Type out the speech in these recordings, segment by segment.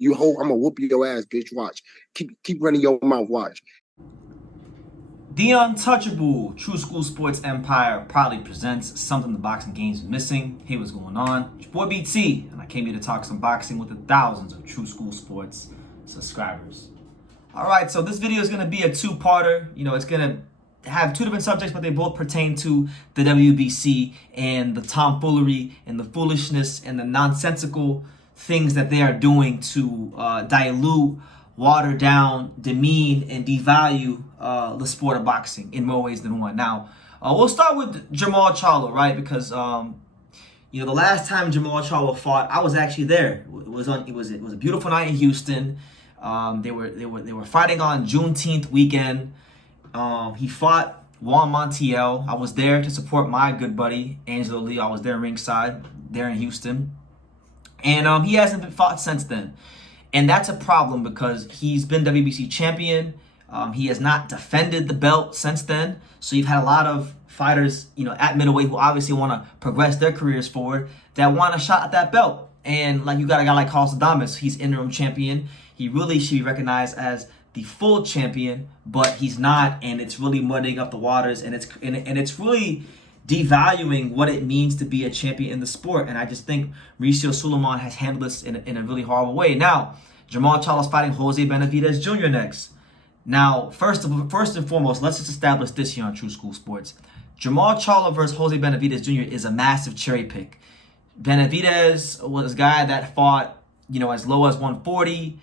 You hold, I'm gonna whoop your ass, bitch. Watch. Keep running your mouth. Watch. The untouchable True School Sports Empire proudly presents something the boxing game's missing. Hey, what's going on? It's your boy BT, and I came here to talk some boxing with the thousands of True School Sports subscribers. All right, so this video is going to be a two-parter. You know, it's going to have two different subjects, but they both pertain to the WBC and the tomfoolery and the foolishness and the nonsensical things that they are doing to dilute, water down, demean, and devalue the sport of boxing in more ways than one. Now, we'll start with Jermall Charlo, right? Because you know, the last time Jermall Charlo fought, I was actually there. It was a beautiful night in Houston. They were fighting on Juneteenth weekend. He fought Juan Montiel. I was there to support my good buddy Angelo Lee. I was there ringside there in Houston, and he hasn't been fought since then. And that's a problem because he's been WBC champion. He has not defended the belt since then. So you've had a lot of fighters, you know, at middleweight who obviously want to progress their careers forward that want a shot at that belt. And like you got a guy like Carlos Adames, he's interim champion. He really should be recognized as the full champion, but he's not, and it's really muddying up the waters, and it's really devaluing what it means to be a champion in the sport. And I just think Mauricio Sulaiman has handled this in a really horrible way. Now, Jermall Charlo is fighting Jose Benavidez Jr. next. Now, first and foremost, let's just establish this here on True School Sports. Jermall Charlo versus Jose Benavidez Jr. is a massive cherry pick. Benavidez was a guy that fought, you know, as low as 140,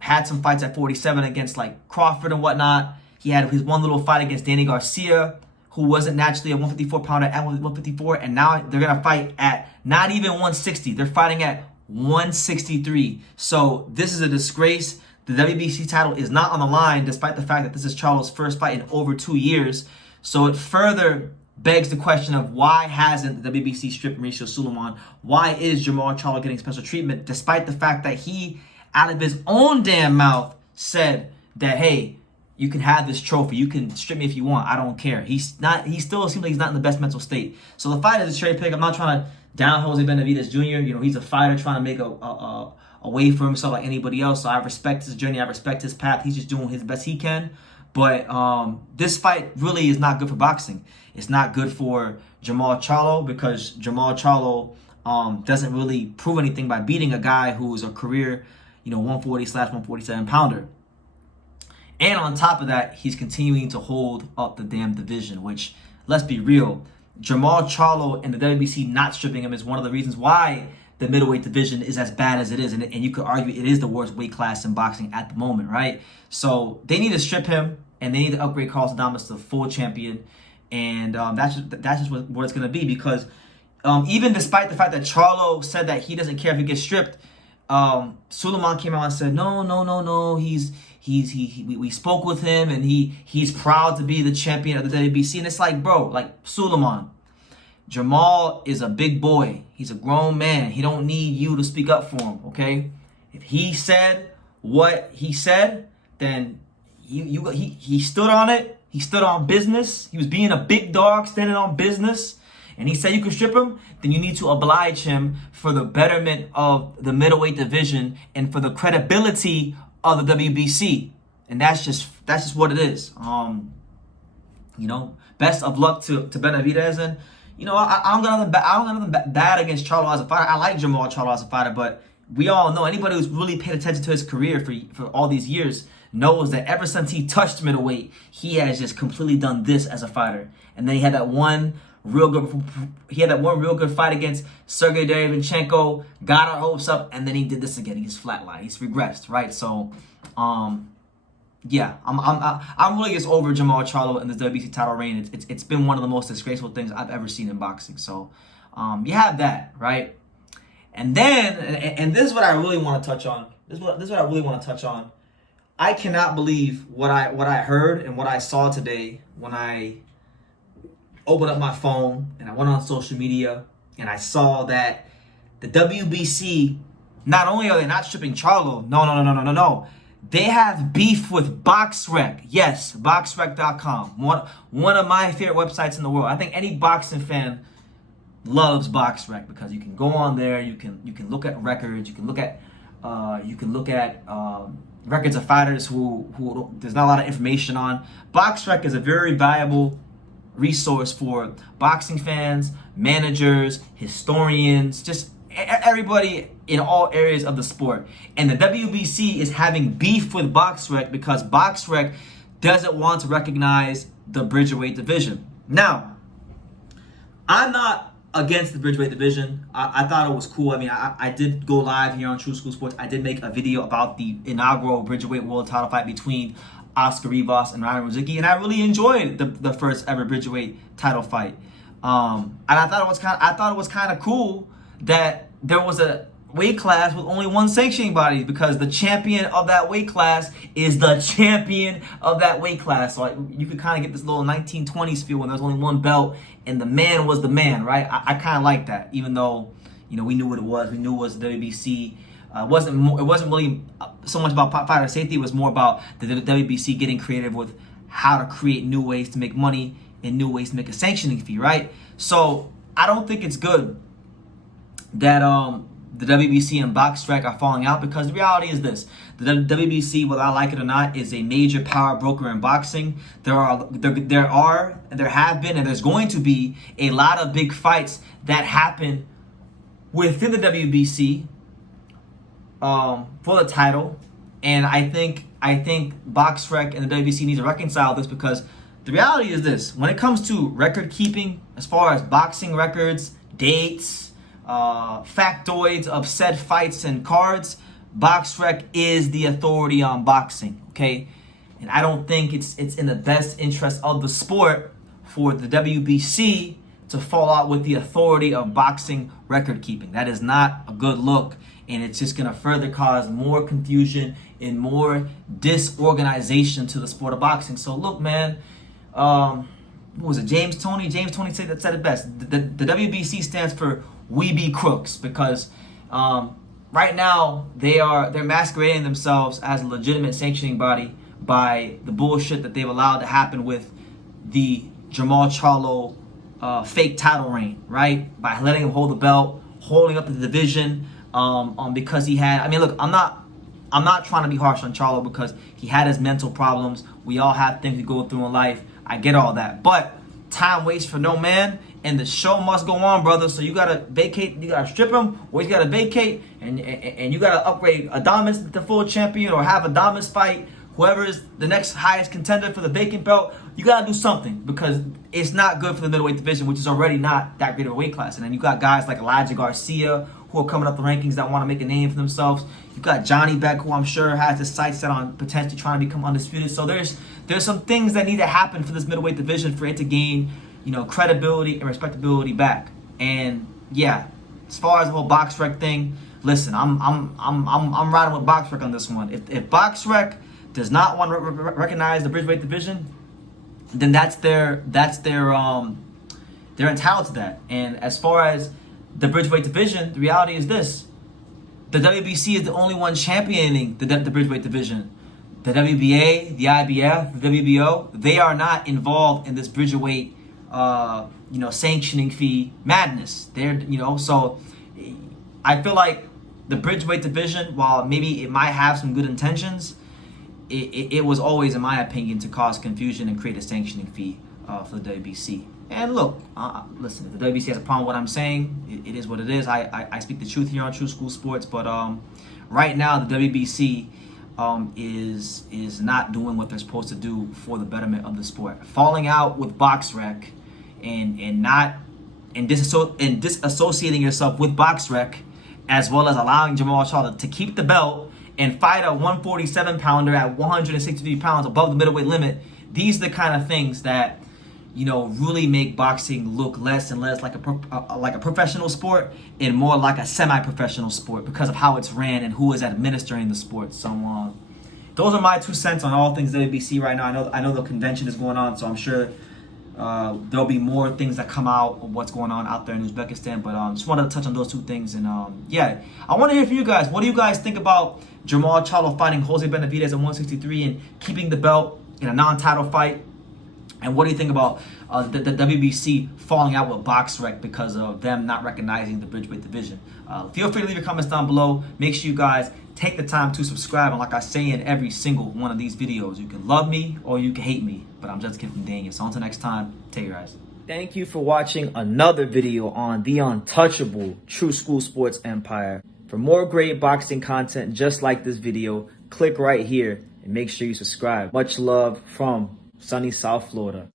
had some fights at 47 against like Crawford and whatnot. He had his one little fight against Danny Garcia, who wasn't naturally a 154-pounder at 154, and now they're going to fight at not even 160. They're fighting at 163. So this is a disgrace. The WBC title is not on the line, despite the fact that this is Charlo's first fight in over 2 years. So it further begs the question of why hasn't the WBC stripped Mauricio Sulaiman? Why is Jermall Charlo getting special treatment, despite the fact that he, out of his own damn mouth, said that, hey, you can have this trophy. You can strip me if you want. I don't care. He still seems like he's not in the best mental state. So the fight is a cherry pick. I'm not trying to down Jose Benavidez Jr. You know, he's a fighter trying to make a way for himself like anybody else. So I respect his journey. I respect his path. He's just doing his best he can. But this fight really is not good for boxing. It's not good for Jermall Charlo because Jermall Charlo doesn't really prove anything by beating a guy who's a career, you know, 140/147 pounder. And on top of that, he's continuing to hold up the damn division, which, let's be real, Jermall Charlo and the WBC not stripping him is one of the reasons why the middleweight division is as bad as it is. And you could argue it is the worst weight class in boxing at the moment, right? So they need to strip him, and they need to upgrade Carlos Adames to full champion. And that's just what it's going to be, because even despite the fact that Charlo said that he doesn't care if he gets stripped, Sulaiman came out and said, no, we spoke with him, and he's proud to be the champion of the WBC. And it's like, bro, like, Sulaiman, Jermall is a big boy. He's a grown man. He don't need you to speak up for him, okay? If he said what he said, then he stood on it. He stood on business. He was being a big dog, standing on business. And he said you can strip him, then you need to oblige him for the betterment of the middleweight division and for the credibility of the WBC. And that's just what it is. You know, best of luck to Benavidez. And, you know, I don't got nothing bad against Charlo as a fighter. I like Jermall Charlo as a fighter, but we all know, anybody who's really paid attention to his career for all these years knows that ever since he touched middleweight, he has just completely done this as a fighter. And then he had that one real good fight against Sergey Derevyanchenko, got our hopes up, and then he did this again. He's flatlined. He's regressed, right? So, yeah, I'm really just over Jermall Charlo in this WBC title reign. It's been one of the most disgraceful things I've ever seen in boxing. So, you have that, right? And then, and this is what I really want to touch on. This is what I really want to touch on. I cannot believe what I heard and what I saw today when I opened up my phone and I went on social media and I saw that the WBC, not only are they not stripping Charlo, no. They have beef with Boxrec. Yes, Boxrec.com. One of my favorite websites in the world. I think any boxing fan loves Boxrec because you can go on there, you can look at records, you can look at You can look at records of fighters who there's not a lot of information on. Boxrec is a very valuable resource for boxing fans, managers, historians, just everybody in all areas of the sport. And the WBC is having beef with Boxrec because Boxrec doesn't want to recognize the Bridgerweight division. Now, I'm not against the Bridgerweight division. I thought it was cool. I mean, I did go live here on True School Sports. I did make a video about the inaugural Bridgerweight world title fight between Oscar Rivas and Ryan Rozicki, and I really enjoyed the first ever Bridgerweight title fight. And I thought it was kind of cool that there was a weight class with only one sanctioning body, because the champion of that weight class is the champion of that weight class. So you could kind of get this little 1920s feel when there's only one belt and the man was the man, right? I kind of like that, even though, you know, we knew what it was. We knew it was the WBC. It wasn't really so much about fighter safety. It was more about the WBC getting creative with how to create new ways to make money and new ways to make a sanctioning fee, right? So I don't think it's good that the WBC and Boxrec are falling out, because the reality is this: the WBC, whether I like it or not, is a major power broker in boxing. There have been, and there's going to be a lot of big fights that happen within the WBC for the title, and I think Boxrec and the WBC need to reconcile this, because the reality is this: when it comes to record keeping, as far as boxing records, dates, factoids of said fights and cards, Boxrec is the authority on boxing, okay? And I don't think it's in the best interest of the sport for the WBC to fall out with the authority of boxing record keeping. That is not a good look, and it's just gonna further cause more confusion and more disorganization to the sport of boxing. So look, man, what was it? James Toney said it best. The WBC stands for "We Be Crooks," because right now they're masquerading themselves as a legitimate sanctioning body by the bullshit that they've allowed to happen with the Jermall Charlo fake title reign, right? By letting him hold the belt, holding up the division, because he had. I mean, look, I'm not trying to be harsh on Charlo, because he had his mental problems. We all have things we go through in life. I get all that, but time waits for no man, and the show must go on, brother. So you gotta vacate, you gotta strip him, or you gotta vacate, and you gotta upgrade Adames to full champion, or have Adames fight whoever is the next highest contender for the vacant belt. You gotta do something, because it's not good for the middleweight division, which is already not that great of a weight class. And then you got guys like Elijah Garcia who are coming up the rankings that want to make a name for themselves. You got Johnny Beck, who I'm sure has his sights set on potentially trying to become undisputed. So there's some things that need to happen for this middleweight division for it to gain, you know, credibility and respectability back. And yeah, as far as the whole Boxrec thing, listen, I'm riding with Boxrec on this one. If Boxrec does not want to recognize the Bridgerweight division, then they're entitled to that. And as far as the Bridgerweight division, the reality is this: the WBC is the only one championing the Bridgerweight division. The WBA, the IBF, the WBO, they are not involved in this Bridgerweight, sanctioning fee madness. So I feel like the Bridgerweight division, while maybe it might have some good intentions, it was always, in my opinion, to cause confusion and create a sanctioning fee for the WBC. And look, listen, if the WBC has a problem with what I'm saying, it is what it is. I speak the truth here on True School Sports, but right now the WBC is not doing what they're supposed to do for the betterment of the sport. Falling out with Boxrec and disassociating yourself with Boxrec, as well as allowing Jermall Charlo to keep the belt and fight a 147 pounder at 163 pounds above the middleweight limit. These are the kind of things that, you know, really make boxing look less and less like a professional sport and more like a semi-professional sport because of how it's ran and who is administering the sport. So those are my 2 cents on all things WBC right now. I know the convention is going on, so I'm sure there'll be more things that come out of what's going on out there in Uzbekistan. But just wanted to touch on those 2 things. And yeah, I want to hear from you guys. What do you guys think about Jermall Charlo fighting Jose Benavidez at 163 and keeping the belt in a non-title fight? And what do you think about the WBC falling out with Boxrec because of them not recognizing the Bridgerweight division? Feel free to leave your comments down below. Make sure you guys take the time to subscribe. And like I say in every single one of these videos, you can love me or you can hate me, but I'm just Kid Daniel. So until next time, take care, guys. Thank you for watching another video on the untouchable True School Sports Empire. For more great boxing content just like this video, click right here and make sure you subscribe. Much love from sunny South Florida.